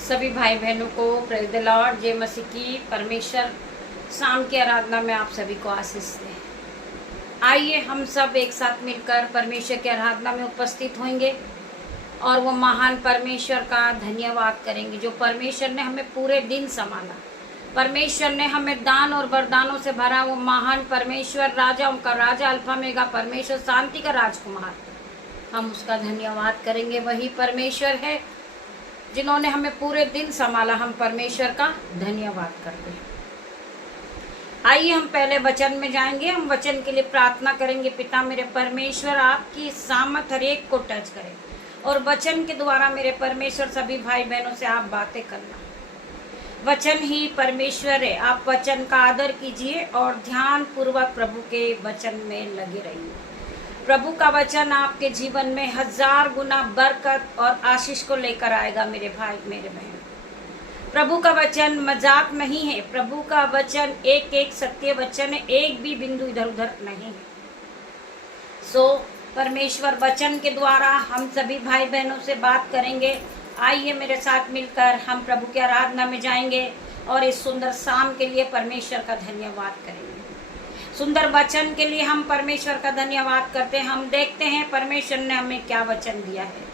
सभी भाई बहनों को प्रेज़ द लॉर्ड, जय मसीह की। परमेश्वर शाम की आराधना में आप सभी को आशीष दे। आइए हम सब एक साथ मिलकर परमेश्वर की आराधना में उपस्थित होंगे और वो महान परमेश्वर का धन्यवाद करेंगे जो परमेश्वर ने हमें पूरे दिन संभाला। परमेश्वर ने हमें दान और वरदानों से भरा। वो महान परमेश्वर, राजाओं का राजा, अल्फा मेगा परमेश्वर, शांति का राजकुमार, हम उसका धन्यवाद करेंगे। वही परमेश्वर है जिन्होंने हमें पूरे दिन संभाला। हम परमेश्वर का धन्यवाद करते हैं। आइए हम पहले वचन में जाएंगे। हम वचन के लिए प्रार्थना करेंगे। पिता मेरे परमेश्वर, आपकी सामर्थ हर एक को टच करें और वचन के द्वारा मेरे परमेश्वर सभी भाई बहनों से आप बातें करना। वचन ही परमेश्वर है। आप वचन का आदर कीजिए और ध्यान पूर्वक प्रभु के वचन में लगे रहिए। प्रभु का वचन आपके जीवन में 1000 गुना बरकत और आशीष को लेकर आएगा मेरे भाई मेरे बहन। प्रभु का वचन मजाक नहीं है। प्रभु का वचन एक एक सत्य वचन है, एक भी बिंदु इधर उधर नहीं है। सो परमेश्वर वचन के द्वारा हम सभी भाई बहनों से बात करेंगे। आइए मेरे साथ मिलकर हम प्रभु की आराधना में जाएंगे और इस सुंदर शाम के लिए परमेश्वर का धन्यवाद करेंगे। सुंदर वचन के लिए हम परमेश्वर का धन्यवाद करते हैं। हम देखते हैं परमेश्वर ने हमें क्या वचन दिया है।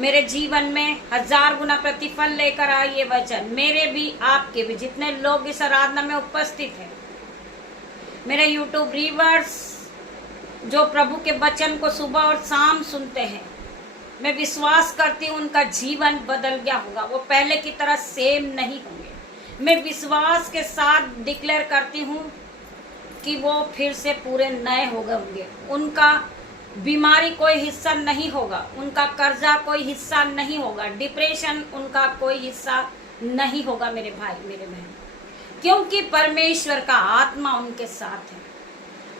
मेरे जीवन में 1000 गुना प्रतिफल लेकर आए ये वचन। मेरे भी, आपके भी, जितने लोग इस आराधना में उपस्थित हैं, मेरे यूट्यूब व्यूअर्स जो प्रभु के वचन को सुबह और शाम सुनते हैं, मैं विश्वास करती हूँ उनका जीवन बदल गया होगा। वो पहले की तरह सेम नहीं होंगे। मैं विश्वास के साथ डिक्लेयर करती हूँ कि वो फिर से पूरे नए हो गए होंगे। उनका बीमारी कोई हिस्सा नहीं होगा, उनका कर्जा कोई हिस्सा नहीं होगा, डिप्रेशन उनका कोई हिस्सा नहीं होगा मेरे भाई मेरे बहन, क्योंकि परमेश्वर का आत्मा उनके साथ है।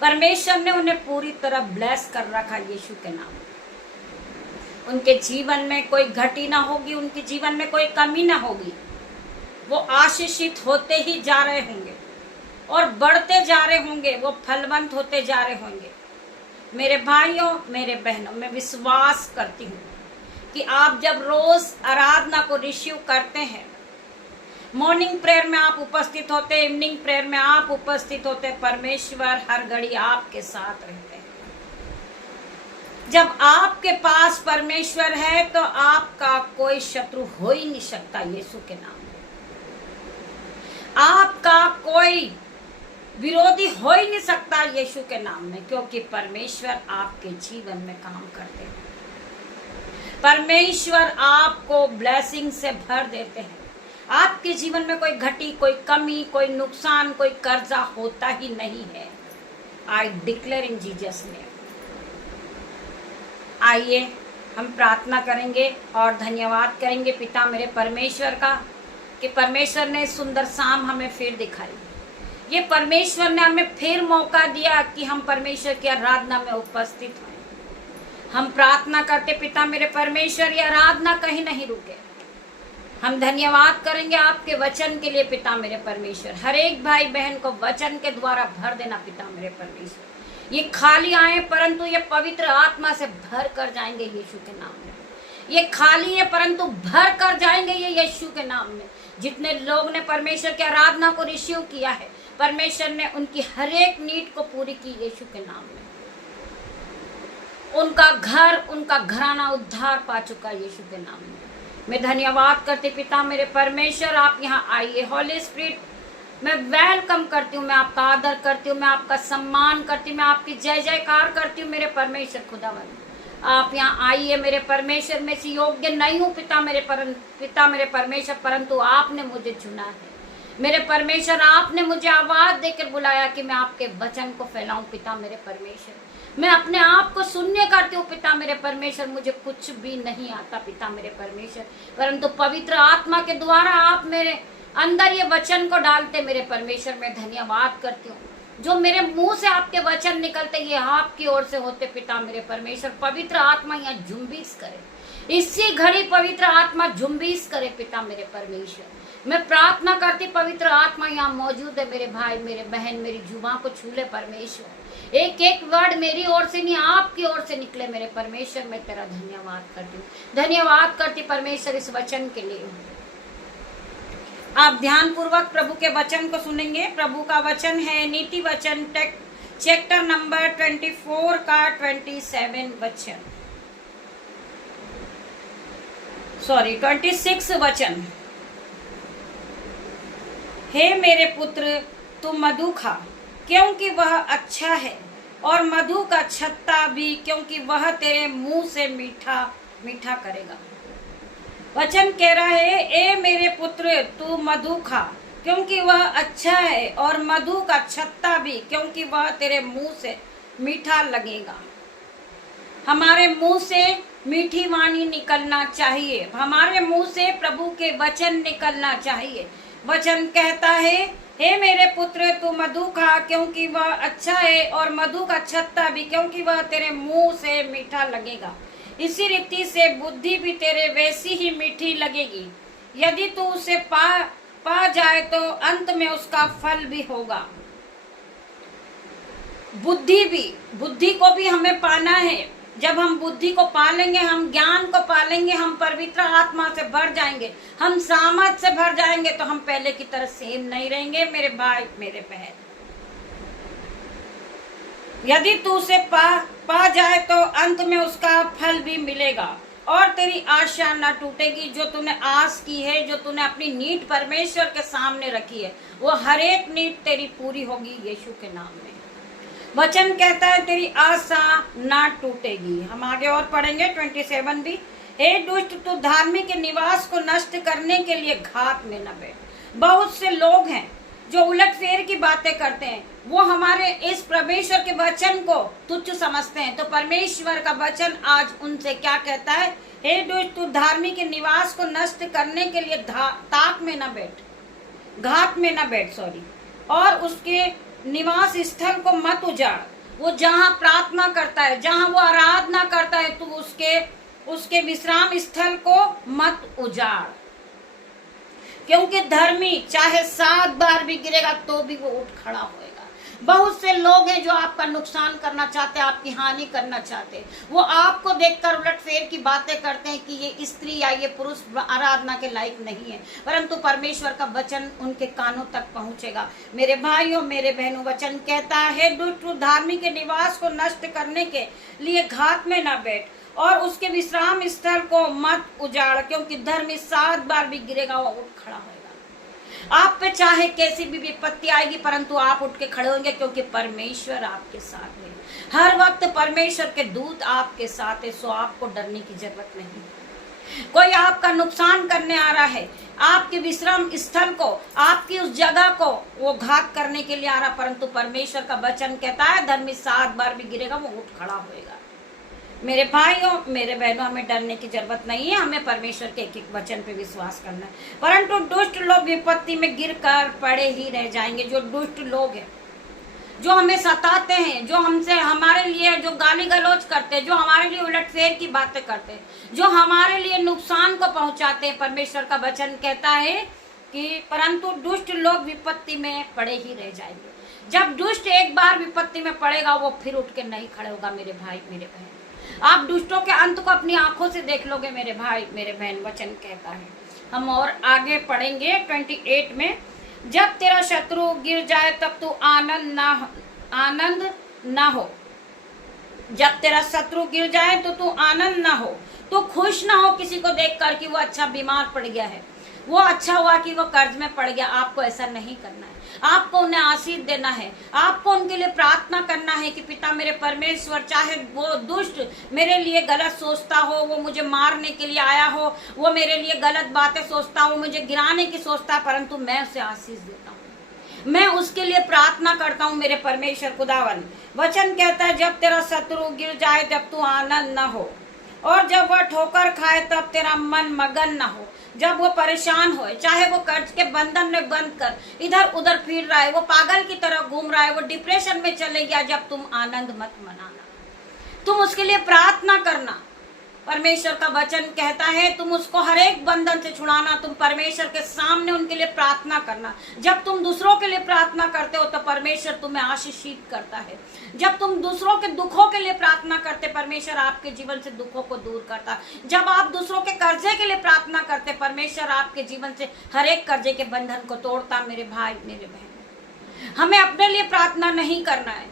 परमेश्वर ने उन्हें पूरी तरह ब्लेस कर रखा यीशु के नाम। उनके जीवन में कोई घटी ना होगी, उनके जीवन में कोई कमी ना होगी। वो आशीषित होते ही जा रहे होंगे और बढ़ते जा रहे होंगे। वो फलवंत होते जा रहे होंगे। मेरे भाइयों मेरे बहनों, मैं विश्वास करती हूँ कि आप जब रोज आराधना को रिसीव करते हैं, मॉर्निंग प्रेयर में आप उपस्थित होते, इवनिंग प्रेयर में आप उपस्थित होते, परमेश्वर हर घड़ी आपके साथ रहते हैं। जब आपके पास परमेश्वर है तो आपका कोई शत्रु हो ही नहीं सकता यीशु के नाम में। आपका कोई विरोधी हो ही नहीं सकता यीशु के नाम में, क्योंकि परमेश्वर आपके जीवन में काम करते हैं। परमेश्वर आपको ब्लेसिंग से भर देते हैं। आपके जीवन में कोई घटी, कोई कमी, कोई नुकसान, कोई कर्जा होता ही नहीं है। I declare in Jesus name. आइए हम प्रार्थना करेंगे और धन्यवाद करेंगे पिता मेरे परमेश्वर का कि परमेश्वर ने सुंदर शाम हमें फिर दिखाई। ये परमेश्वर ने हमें फिर मौका दिया कि हम परमेश्वर की आराधना में उपस्थित हों। हम प्रार्थना करते पिता मेरे परमेश्वर, ये आराधना कहीं नहीं रुके। हम धन्यवाद करेंगे आपके वचन के लिए पिता मेरे परमेश्वर। हर एक भाई बहन को वचन के द्वारा भर देना पिता मेरे परमेश्वर। ये खाली आए परंतु ये पवित्र आत्मा से भर कर जाएंगे यीशु के नाम में। ये खाली है परंतु भर कर जाएंगे ये यीशु के नाम में। जितने लोग ने परमेश्वर की आराधना को रिसीव किया है, परमेश्वर ने उनकी हर एक नीड को पूरी की यीशु के नाम में। उनका घर, उनका घराना उद्धार पा चुका यीशु के नाम में। मैं धन्यवाद करती पिता मेरे परमेश्वर, आप यहाँ आइए। होली स्पिरिट मैं वेलकम करती हूँ, मैं आपका आदर करती हूँ, मैं आपका सम्मान करती हूँ, मैं आपकी जय जयकार करती हूँ मेरे परमेश्वर खुदावन। आप यहाँ आइए मेरे परमेश्वर। मैं इसी योग्य नहीं हूँ पिता मेरे परमेश्वर, परंतु आपने मुझे चुना है मेरे परमेश्वर। आपने मुझे आवाज देकर बुलाया कि मैं आपके वचन को फैलाऊं पिता मेरे परमेश्वर। मैं अपने आप को शून्य करती हूँ पिता मेरे परमेश्वर। मुझे कुछ भी नहीं आता पिता मेरे परमेश्वर, परंतु पवित्र आत्मा के द्वारा आप मेरे अंदर ये वचन को डालते मेरे परमेश्वर। मैं धन्यवाद करती हूँ जो मेरे मुंह से आपके वचन निकलते ये आपकी ओर से होते पिता मेरे परमेश्वर। पवित्र आत्मा यहाँ जुम्बिश करे, इसी घड़ी पवित्र आत्मा जुम्बिश करे पिता मेरे परमेश्वर। मैं प्रार्थना करती पवित्र आत्मा यहाँ मौजूद है मेरे भाई मेरे बहन, मेरी जुबान को छू ले परमेश्वर। एक एक वर्ड मेरी ओर से नहीं आपकी ओर से निकले मेरे परमेश्वर। मैं तेरा धन्यवाद करती हूँ, धन्यवाद करती परमेश्वर इस वचन के लिए। आप ध्यान पूर्वक प्रभु के वचन को सुनेंगे। प्रभु का वचन है नीति वचन चैप्टर नंबर 24 का 27 वचन, 26 वचन। हे मेरे पुत्र तू मधु खा क्योंकि वह अच्छा है, और मधु का छत्ता भी क्योंकि वह तेरे मुंह से मीठा मीठा करेगा। वचन कह रहा है, ए मेरे पुत्र तू मधु खा क्योंकि वह अच्छा है, और मधु का छत्ता भी क्योंकि वह तेरे मुंह से मीठा लगेगा। हमारे मुंह से मीठी वाणी निकलना चाहिए, हमारे मुंह से प्रभु के वचन निकलना चाहिए। वचन कहता है, हे मेरे पुत्र तू मधु खा क्योंकि वह अच्छा है, और मधु का छत्ता भी क्योंकि वह तेरे मुंह से मीठा लगेगा। इसी रीति से बुद्धि भी तेरे वैसी ही मीठी लगेगी। यदि तू उसे पा जाए तो अंत में उसका फल भी होगा। बुद्धि को भी हमें पाना है। जब हम बुद्धि को पालेंगे, हम ज्ञान को पालेंगे, हम पवित्र आत्मा से भर जाएंगे, हम सामर्थ से भर जाएंगे, तो हम पहले की तरह सेम नहीं रहेंगे मेरे भाई मेरे बहन। यदि तू उसे पा जाए तो अंत में उसका फल भी मिलेगा, और तेरी आशा न टूटेगी। जो तूने आस की है, जो तूने अपनी नीड परमेश्वर के सामने रखी है, वो हर एक नीड तेरी पूरी होगी यीशु के नाम में। वचन कहता है तेरी आशा ना टूटेगी। हम आगे और पढ़ेंगे 27 भी। हे दुष्ट तू धार्मिक के निवास को नष्ट करने के लिए घात में न बैठ। बहुत से लोग हैं जो उलट फेर की बातें करते हैं, वो हमारे इस परमेश्वर के वचन को तुच्छ समझते हैं। तो परमेश्वर का वचन आज उनसे क्या कहता है, हे दुष्ट तू धार्मिक के निवास को नष्ट करने के लिए ताक में न बैठ, घात में न बैठ, और उसके निवास स्थल को मत उजाड़। वो जहाँ प्रार्थना करता है, जहाँ वो आराधना करता है, तू उसके विश्राम स्थल को मत उजाड़। क्योंकि धर्मी चाहे 7 बार भी गिरेगा तो भी वो उठ खड़ा होएगा। बहुत से लोग हैं जो आपका नुकसान करना चाहते हैं, आपकी हानि करना चाहते हैं। वो आपको देखकर उलटफेर की बातें करते हैं कि ये स्त्री या ये पुरुष आराधना के लायक नहीं है, परंतु परमेश्वर का वचन उनके कानों तक पहुंचेगा। मेरे भाइयों मेरे बहनों, वचन कहता है दुष्ट धार्मिक के निवास को नष्ट करने के लिए घात में न बैठ, और उसके विश्राम स्थल को मत उजाड़। क्योंकि धर्मी 7 बार भी गिरेगा वो उठ खड़ा होगा। आप पे चाहे कैसी भी विपत्ति आएगी, परंतु आप उठ के खड़े होंगे, क्योंकि परमेश्वर आपके साथ है। हर वक्त परमेश्वर के दूत आपके साथ है, सो आपको डरने की जरूरत नहीं। कोई आपका नुकसान करने आ रहा है, आपके विश्राम स्थल को, आपकी उस जगह को वो घात करने के लिए आ रहा, परंतु परमेश्वर का वचन कहता है धर्मी 7 बार भी गिरेगा वो उठ खड़ा होएगा। मेरे भाइयों मेरे बहनों, हमें डरने की जरूरत नहीं है। हमें परमेश्वर के एक एक वचन पे विश्वास करना है। परंतु दुष्ट लोग विपत्ति में गिरकर पड़े ही रह जाएंगे। जो दुष्ट लोग हैं, जो हमें सताते हैं, जो हमसे हमारे लिए जो गाली गलौज करते हैं, जो हमारे लिए उलटफेर की बातें करते हैं, जो हमारे लिए नुकसान को पहुंचाते हैं, परमेश्वर का वचन कहता है कि परंतु दुष्ट लोग विपत्ति में पड़े ही रह जाएंगे। जब दुष्ट एक बार विपत्ति में पड़ेगा वो फिर उठ के नहीं खड़े होगा। मेरे भाई मेरे बहन, आप दुष्टों के अंत को अपनी आंखों से देख लोगे मेरे भाई मेरे बहन, वचन कहता है। हम और आगे पढ़ेंगे 28 में। जब तेरा शत्रु गिर जाए तब तू आनंद ना हो। जब तेरा शत्रु गिर जाए तो तू आनंद ना हो, तो खुश ना हो किसी को देखकर कि वो अच्छा बीमार पड़ गया है, वो अच्छा हुआ कि वो कर्ज में पड़ गया। आपको ऐसा नहीं करना है। आपको उन्हें आशीष देना है। आपको उनके लिए प्रार्थना करना है कि पिता मेरे परमेश्वर, चाहे वो दुष्ट मेरे लिए गलत सोचता हो, वो मुझे मारने के लिए आया हो, वो मेरे लिए गलत बातें सोचता हो, मुझे गिराने की सोचता है, परंतु मैं उसे आशीष देता हूँ, मैं उसके लिए प्रार्थना करता हूँ। मेरे परमेश्वर खुदावन वचन कहता है जब तेरा शत्रु गिर जाए तब तू आनंद न हो, और जब वह ठोकर खाए तब तेरा मन मगन न हो। जब वो परेशान हो, चाहे वो कर्ज के बंधन में बंद कर इधर उधर फिर रहा है, वो पागल की तरह घूम रहा है, वो डिप्रेशन में चले गया, जब तुम आनंद मत मनाना, तुम उसके लिए प्रार्थना करना। परमेश्वर का वचन कहता है तुम उसको हर एक बंधन से छुड़ाना, तुम परमेश्वर के सामने उनके लिए प्रार्थना करना। जब तुम दूसरों के लिए प्रार्थना करते हो तो परमेश्वर तुम्हें आशीषित करता है। जब तुम दूसरों के दुखों के लिए प्रार्थना करते, परमेश्वर आपके जीवन से दुखों को दूर करता। जब आप दूसरों के कर्जे के लिए प्रार्थना करते, परमेश्वर आपके जीवन से हर एक कर्जे के बंधन को तोड़ता। मेरे भाई मेरे बहन, हमें अपने लिए प्रार्थना नहीं करना है।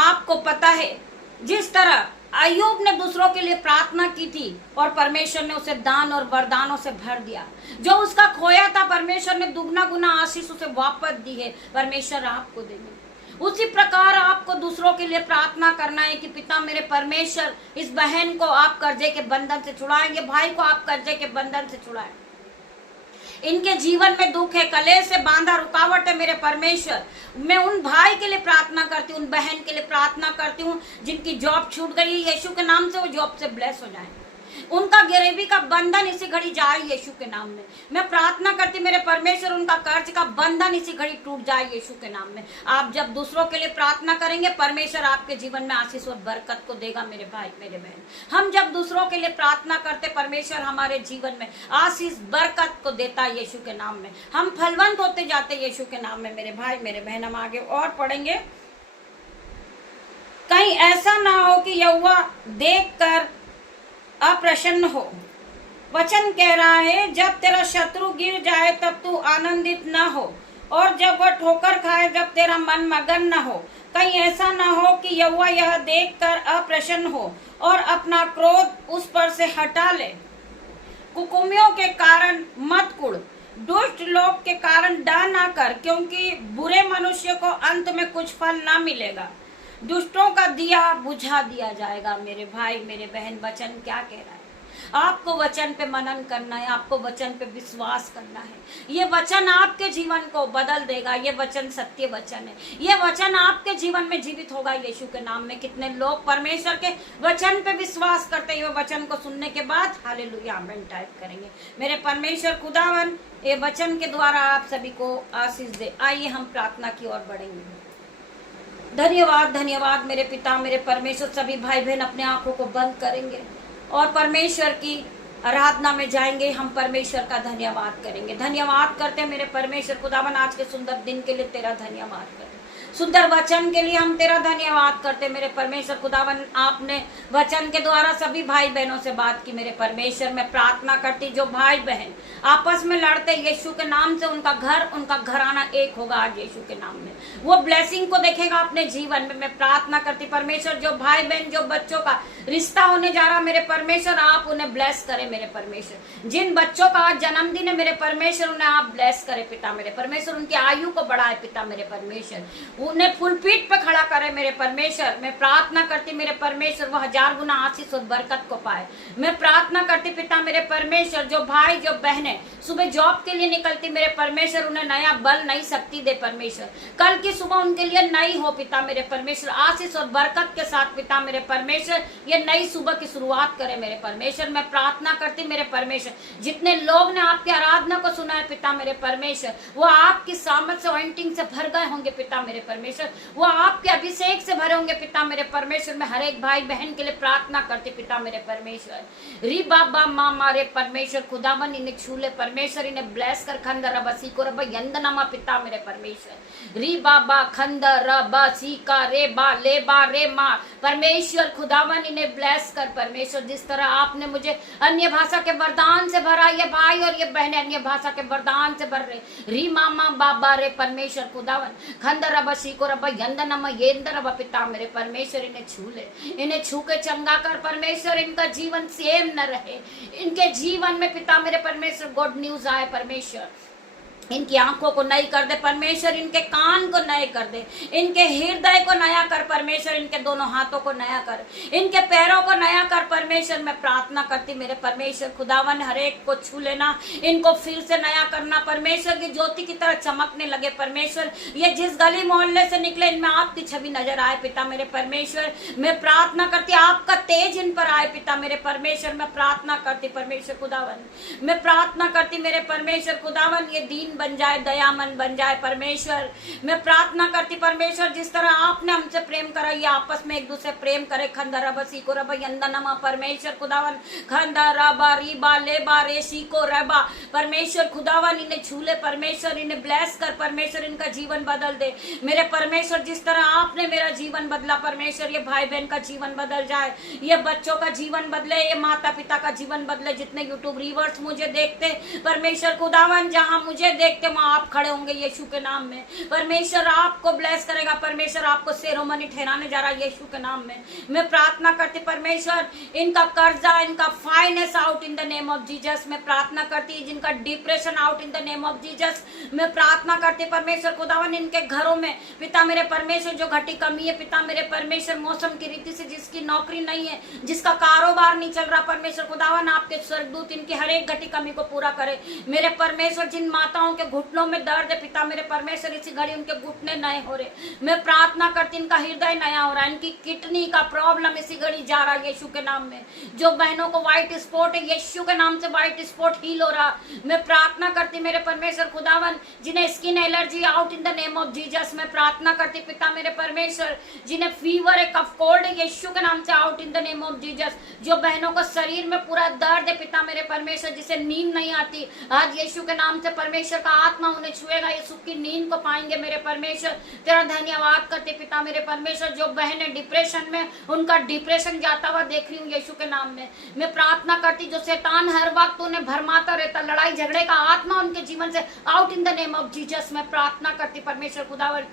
आपको पता है जिस तरह अय्यूब ने दूसरों के लिए प्रार्थना की थी और परमेश्वर ने उसे दान और वरदानों से भर दिया, जो उसका खोया था परमेश्वर ने दुगना गुना आशीष उसे वापस दी है, परमेश्वर आपको देंगे। उसी प्रकार आपको दूसरों के लिए प्रार्थना करना है कि पिता मेरे परमेश्वर, इस बहन को आप कर्जे के बंधन से छुड़ाएं, ये भाई को आप कर्जे के बंधन से छुड़ाएं। इनके जीवन में दुख है, कलेश से बांधा, रुकावट है। मेरे परमेश्वर, मैं उन भाई के लिए प्रार्थना करती हूँ, उन बहन के लिए प्रार्थना करती हूँ जिनकी जॉब छूट गई, यीशु के नाम से वो जॉब से ब्लेस हो जाए। उनका गरीबी का बंधन इसी घड़ी जाए यीशु के नाम में। मैं प्रार्थना करती मेरे परमेश्वर, उनका कर्ज का बंधन इसी घड़ी टूट जाए यीशु के नाम में। आप जब दूसरों के लिए प्रार्थना करेंगे, परमेश्वर आपके जीवन में आशीष और बरकत को देगा। मेरे भाई मेरे बहन, हम जब दूसरों के लिए प्रार्थना करते, परमेश्वर हमारे जीवन में आशीष बरकत को देता है यीशु के नाम में। हम फलवंत होते जाते यीशु के नाम में। मेरे भाई मेरे बहन, हम आगे और पढ़ेंगे। कहीं ऐसा ना हो कि यहोवा देखकर अप्रसन्न हो। वचन कह रहा है, जब तेरा शत्रु गिर जाए तब तू आनंदित न हो, और जब वह ठोकर खाए जब तेरा मन मगन न हो। कहीं ऐसा न हो कि यहोवा यह देखकर अप्रसन्न हो और अपना क्रोध उस पर से हटा ले। कुकुमियों के कारण मत कुढ़, दुष्ट लोग के कारण डर ना कर, क्योंकि बुरे मनुष्य को अंत में कुछ फल ना मिलेगा। दुष्टों का दिया बुझा दिया जाएगा। मेरे भाई मेरे बहन, वचन क्या कह रहा है? आपको वचन पे मनन करना है, आपको वचन पे विश्वास करना है। ये वचन आपके जीवन को बदल देगा। ये वचन सत्य वचन है। ये वचन आपके जीवन में जीवित होगा यीशु के नाम में। कितने लोग परमेश्वर के वचन पे विश्वास करते हैं, वचन को सुनने के बाद हालेलुया आमीन टाइप करेंगे। मेरे परमेश्वर खुदावन ये वचन के द्वारा आप सभी को आशीष दे। आइए हम प्रार्थना की ओर बढ़ेंगे। धन्यवाद धन्यवाद मेरे पिता मेरे परमेश्वर। सभी भाई बहन अपने आंखों को बंद करेंगे और परमेश्वर की आराधना में जाएंगे। हम परमेश्वर का धन्यवाद करेंगे। धन्यवाद करते हैं मेरे परमेश्वर खुदावन, आज के सुंदर दिन के लिए तेरा धन्यवाद करते, सुंदर वचन के लिए हम तेरा धन्यवाद करते। मेरे परमेश्वर खुदावन, आपने वचन के द्वारा सभी भाई बहनों से बात की। मेरे परमेश्वर, मैं प्रार्थना करती जो भाई बहन आपस में लड़ते, यीशु के नाम से उनका घराना एक होगा आज यीशु के नाम में। वो ब्लेसिंग को देखेगा अपने जीवन में। मैं प्रार्थना करती परमेश्वर, जो भाई बहन जो बच्चों का रिश्ता होने जा रहा, मेरे परमेश्वर आप उन्हें ब्लेस करें। मेरे परमेश्वर, जिन बच्चों का आज जन्मदिन है, मेरे परमेश्वर उन्हें आप ब्लेस करें पिता मेरे परमेश्वर। उनकी आयु को बढ़ाए पिता मेरे परमेश्वर, उन्हें फुल पीठ पे खड़ा करे मेरे परमेश्वर। मैं प्रार्थना करती मेरे परमेश्वर, वो 1000 गुना आशीष और बरकत को पाए। मैं प्रार्थना करती पिता मेरे परमेश्वर, जो भाई जो बहनें सुबह जॉब के लिए निकलती, मेरे परमेश्वर उन्हें नया बल नई शक्ति दे परमेश्वर। कल की सुबह उनके लिए नई हो पिता मेरे परमेश्वर, आशीष और बरकत के साथ पिता मेरे परमेश्वर ये नई सुबह की शुरुआत करे मेरे परमेश्वर। मैं प्रार्थना करती मेरे परमेश्वर, जितने लोग ने आपकी आराधना को सुना है पिता मेरे परमेश्वर, वो आपकी सामर्थ से ऑइंटिंग से भर गए होंगे पिता मेरे परमेश्वर। वो आपके अभिषेक से भरे होंगे पिता मेरे परमेश्वर। मैं हर एक भाई बहन के लिए प्रार्थना करती पिता मेरे परमेश्वर। री बाबा माँ मारे परमेश्वर खुदावन, इन्हें छूले परमेश्वर, इन्हें ब्लेस कर। खंड रबा सीको रबा यंदनामा पिता मेरे परमेश्वर। री बाबा खंड रबा सीका रे बा ले बा रे माँ परमेश्वर खुदावन, इन्हें ब्लेस कर परमेश्वर। जिस तरह आपने मुझे अन्य भाषा के वरदान से भरा, ये भाई और ये बहनें अन्य भाषा के वरदान से भर रहे। री मामा बाबा रे परमेश्वर खुदावन, खंड रबा सीको रबा यंदनामा येंदर रबा पिता मेरे परमेश्वर, इन्हें छू ले, इन्हें छू के चंगा कर परमेश्वर। इनका जीवन सेम न रहे, इनके जीवन में पिता मेरे परमेश्वर गुड न्यूज आए परमेश्वर। इनकी आंखों को नई कर दे परमेश्वर, इनके कान को नए कर दे, इनके हृदय को नया कर परमेश्वर, इनके दोनों हाथों को नया कर, इनके पैरों को नया कर परमेश्वर। मैं प्रार्थना करती मेरे परमेश्वर खुदावन, हर एक को छू लेना, इनको फिर से नया करना परमेश्वर, की ज्योति की तरह चमकने लगे परमेश्वर। ये जिस गली मोहल्ले से निकले, इनमें आपकी छवि नजर आए पिता मेरे परमेश्वर। मैं प्रार्थना करती आपका तेज इन पर आए पिता मेरे परमेश्वर। मैं प्रार्थना करती परमेश्वर खुदावन, मैं प्रार्थना करती मेरे परमेश्वर खुदावन, ये दीन बन जाए, दयामन बन जाए परमेश्वर। मैं प्रार्थना करती परमेश्वर, जिस तरह आपने हमसे प्रेम करा, ये आपस में एक दूसरे प्रेम करे। खंदा रबा सीको रबा यंदनमा परमेश्वर खुदावन, खंदा रबा रीबा लेबा रे सीको रबा परमेश्वर खुदावन, इन्हें छूले परमेश्वर, इन्हें ब्लेस कर परमेश्वर, इनका जीवन बदल दे मेरे परमेश्वर। जिस तरह आपने मेरा जीवन बदला परमेश्वर, ये भाई बहन का जीवन बदल जाए, ये बच्चों का जीवन बदले, ये माता पिता का जीवन बदले। जितने यूट्यूब रीवर्स मुझे देखते परमेश्वर खुदावन, जहां मुझे देखते वहां आप खड़े होंगे यीशु के नाम में। परमेश्वर आपको ब्लेस करेगा परमेश्वर, आपको सेरोमनी ठहराने जा रहा है यीशु के नाम में। मैं प्रार्थना करती परमेश्वर, इनका कर्जा, इनका finance out in the name of Jesus. मैं प्रार्थना करती जिनका depression out in the name of Jesus. मैं प्रार्थना करती परमेश्वर खुदावन, इनके घरों में पिता मेरे परमेश्वर जो घटी कमी है पिता मेरे परमेश्वर, मौसम की रीति से जिसकी नौकरी नहीं है, जिसका कारोबार नहीं चल रहा परमेश्वर खुदावन, आपके स्वर्गदूत इनकी हर एक घटी कमी को पूरा करे मेरे परमेश्वर। जिन माताओं के घुटनों में दर्द है पिता मेरे परमेश्वर, इसी घड़ी उनके घुटने नए हो रहे। मैं प्रार्थना करती इनका हृदय नया हो रहा है, इनकी किडनी का प्रॉब्लम इसी घड़ी जा रहा है यीशु के नाम में। जो बहनों को व्हाइट स्पॉट है यीशु के नाम से व्हाइट स्पॉट हील हो रहा। मैं प्रार्थना करती मेरे परमेश्वर खुदावन, जिन्हें skin allergy out in the name of Jesus. मैं प्रार्थना करती पिता मेरे परमेश्वर, जिन्हें फीवर है, कफ कोल्ड है यीशु के नाम से out in the name of Jesus. जो बहनों को शरीर में पूरा दर्द है पिता मेरे परमेश्वर, जिसे नींद नहीं आती, आज यीशु के नाम से परमेश्वर का आत्मा उन्हें छुएगा, ये सुख की नींद को पाएंगे मेरे परमेश्वर। तेरा धन्यवाद करते पिता मेरे परमेश्वर। जो बहनें डिप्रेशन में, उनका डिप्रेशन जाता हुआ देख रही हूँ यीशु के नाम में। मैं प्रार्थना करती जो शैतान हर वक्त उन्हें भरमाता रहता, लड़ाई झगड़े का आत्मा उनके जीवन से out in the name of Jesus. मैं प्रार्थना करती परमेश्वर खुदावन,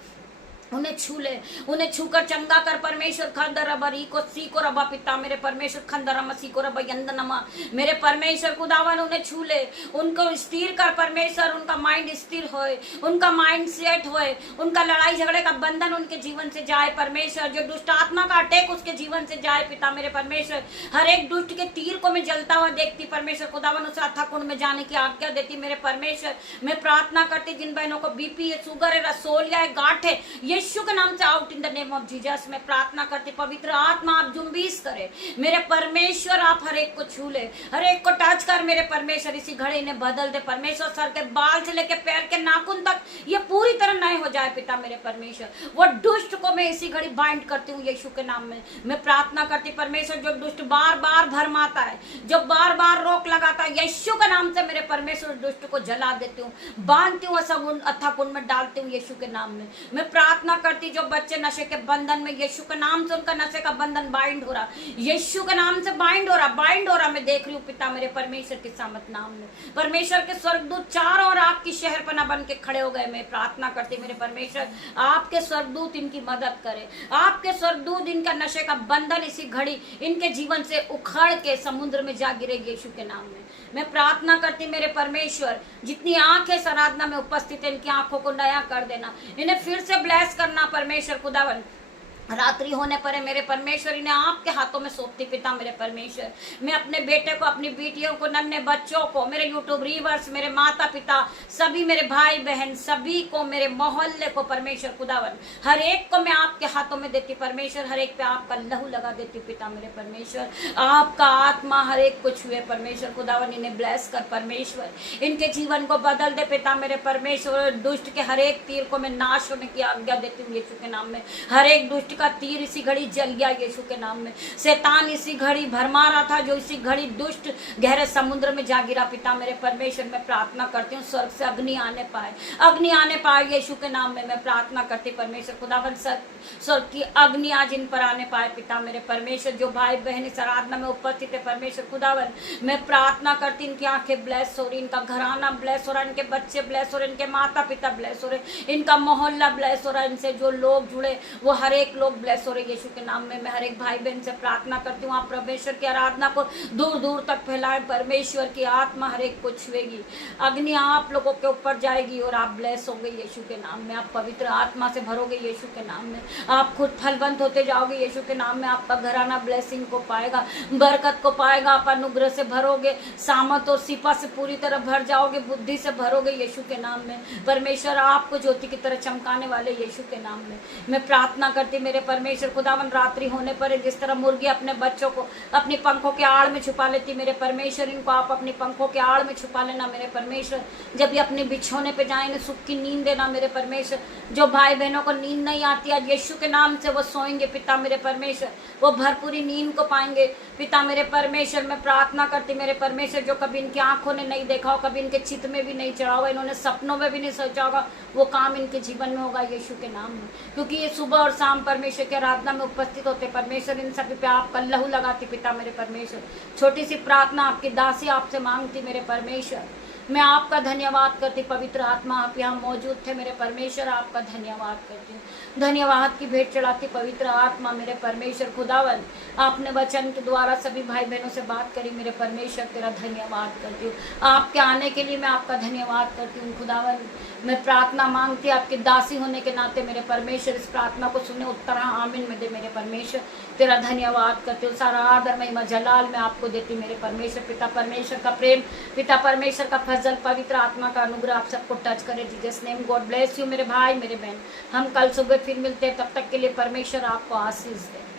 उन्हें छू ले, उन्हें छूकर चंगा कर परमेश्वर। खंदर रबा रीको सीको रबा पिता मेरे परमेश्वर, खंदर रमा सीको रबा यंदनमा मेरे परमेश्वर खुदावन, उन्हें छू ले, उनको स्थिर कर परमेश्वर। उनका माइंड स्थिर होए, उनका माइंड सेट होए, उनका लड़ाई झगड़े का बंधन उनके जीवन से जाए परमेश्वर। जो दुष्ट आत्मा का अटैक उसके जीवन से जाए पिता मेरे परमेश्वर। हर एक दुष्ट के तीर को मैं जलता हुआ देखती परमेश्वर खुदावन, उसे अथाह कुंड में जाने की आज्ञा देती मेरे परमेश्वर। मैं प्रार्थना करती जिन बहनों को बीपी है, शुगर है, रसोलिया है, गांठ है, यीशु के नाम से out in the name of Jesus. मैं प्रार्थना करती पवित्र आत्मा आप जुम्बिश करे मेरे परमेश्वर, आप हर एक को छू ले, हर एक को टच कर मेरे परमेश्वर। इसी घड़ी ने बदल दे परमेश्वर, सर के बाल से लेके पैर के नाखून तक ये पूरी तरह नए हो जाए पिता मेरे परमेश्वर। वो दुष्ट को मैं इसी घड़ी बाइंड करती हूँ यीशु के नाम में। मैं प्रार्थना करती परमेश्वर, जो दुष्ट बार बार भरमाता है, जो बार बार रोक लगाता है, यीशु के नाम से मेरे परमेश्वर दुष्ट को जला देती हूँ, बांधती हूँ, अथाह कुंड में डालती हूँ यीशु के नाम में। मैं प्रार्थना करती जो बच्चे नशे के बंधन में, यीशु के नाम से उनका नशे का बंधन बाइंड हो रहा, यीशु के नाम से बाइंड हो रहा, बाइंड हो रहा। मैं देख रही हूँ पिता मेरे परमेश्वर के सामत नाम में। परमेश्वर के स्वर्गदूत चारों ओर आपकी शहरपना बन के खड़े हो गए। मैं प्रार्थना करती मेरे परमेश्वर, आपके स्वर्गदूत इनकी मदद करे, आपके स्वर्गदूत इनका नशे का बंधन इसी घड़ी इनके जीवन से उखड़ के समुद्र में जा गिरे यीशु के नाम में। मैं प्रार्थना करती मेरे परमेश्वर, जितनी आंखें इस आराधना में उपस्थित है, इनकी आंखों को नया कर देना, इन्हें फिर से ब्लेस करना परमेश्वर खुदावन। रात्रि होने पर है मेरे परमेश्वर, इन्हें आपके हाथों में सौंपती पिता मेरे परमेश्वर। मैं अपने बेटे को, अपनी बेटियों को, नन्हे बच्चों को, मेरे यूट्यूब रीवर्स, मेरे माता पिता, सभी मेरे भाई बहन, सभी को, मेरे मोहल्ले को परमेश्वर खुदावन, हर एक को मैं आपके हाथों में देती परमेश्वर। हर एक पे आपका लहू लगा देती पिता मेरे परमेश्वर। आपका आत्मा हर एक को छुए परमेश्वर खुदावन, इन्हें ब्लेस कर परमेश्वर, इनके जीवन को बदल दे पिता मेरे परमेश्वर। दुष्ट के हर एक तीर को मैं नाश होने की आज्ञा देती हूँ यीशु के नाम में। हर एक दुष्ट का तीर इसी घड़ी जल गया यीशु के नाम में। शैतान इसी घड़ी भरमा रहा था, जो इसी घड़ी दुष्ट गहरे समुद्र में जा गिरा पिता मेरे परमेश्वर। मैं प्रार्थना करती हूँ स्वर्ग से अग्नि आने पाए, अग्नि आने पाए यीशु के नाम में। मैं प्रार्थना करती परमेश्वर खुदावन, स्वर्ग की अग्नि आज इन पर आने पाए पिता मेरे परमेश्वर। जो भाई बहन इस आराधना में उपस्थित है परमेश्वर खुदावन, मैं प्रार्थना करती इनकी आंखें ब्लेस हो रही, इनका घराना ब्लेस हो रहा, इनके बच्चे ब्लेस हो रहे, इनके माता पिता ब्लेस हो रहे, इनका मोहल्ला ब्लेस हो रहा, इनसे जो लोग जुड़े वो हर एक लोग ब्लेस हो रहे यीशु के नाम में। मैं हर एक भाई बहन से प्रार्थना करती हूँ, आप परमेश्वर की आराधना को दूर दूर तक फैलाएं। परमेश्वर की आत्मा हर एक को छुएगी, अग्नि आप लोगों के ऊपर जाएगी और आप ब्लेस होंगे यीशु के नाम में। आप पवित्र आत्मा से भरोगे यीशु के नाम में, आप खुद फलवंत होते जाओगे यीशु के नाम में। आपका घराना ब्लेसिंग को पाएगा, बरकत को पाएगा, आप अनुग्रह से भरोगे, सामत और सिपा से पूरी तरह भर जाओगे, बुद्धि से भरोगे यीशु के नाम में। परमेश्वर आपको ज्योति की तरह चमकाने वाले यीशु के नाम में। मैं प्रार्थना करती मेरे परमेश्वर खुदावन रात्रि होने पर जिस तरह मुर्गी अपने बच्चों को अपनी पंखों के आड़ में छुपा लेती, मेरे परमेश्वर इनको आप अपनी पंखों के आड़ में छुपा लेना मेरे परमेश्वर। जब ये अपने बिछोने पे जाएंगे सुख की नींद देना मेरे परमेश्वर। जो भाई बहनों को नींद नहीं आती आज यीशु के नाम से वो सोएंगे पिता मेरे परमेश्वर, वो भरपूरी नींद को पाएंगे पिता मेरे परमेश्वर। मैं प्रार्थना करती मेरे परमेश्वर जो कभी इनकी आंखों ने नहीं देखा हो, कभी इनके चित्त में भी नहीं चढ़ा होगा, इन्होंने सपनों में भी नहीं सोचा होगा, वो काम इनके जीवन में होगा यीशु के नाम में। क्योंकि ये सुबह और शाम परमेश्वर के आराधना में उपस्थित होते परमेश्वर, इन सभी पे आपका लहू लगाती पिता मेरे परमेश्वर। छोटी सी प्रार्थना आपकी दासी आपसे मांगती मेरे परमेश्वर। मैं आपका धन्यवाद करती, पवित्र आत्मा आप यहाँ मौजूद थे मेरे परमेश्वर, आपका धन्यवाद करती हूँ। धन्यवाद की भेंट चढ़ाती पवित्र आत्मा मेरे परमेश्वर खुदावन। आपने वचन के द्वारा सभी भाई बहनों से बात करी मेरे परमेश्वर, तेरा धन्यवाद करती हूँ। आपके आने के लिए मैं आपका धन्यवाद करती हूँ खुदावन। मैं प्रार्थना मांगती आपकी दासी होने के नाते मेरे परमेश्वर, इस प्रार्थना को सुने उत्तर आमीन में दे मेरे परमेश्वर, तेरा धन्यवाद करती हूँ। सारा आदर महिमा जलाल मैं आपको देती मेरे परमेश्वर। पिता परमेश्वर का प्रेम, पिता परमेश्वर का फजल, पवित्र आत्मा का अनुग्रह आप सबको टच करे Jesus name. God bless you मेरे भाई मेरे बहन। हम कल सुबह फिर मिलते हैं, तब तक के लिए परमेश्वर आपको आशीष दे।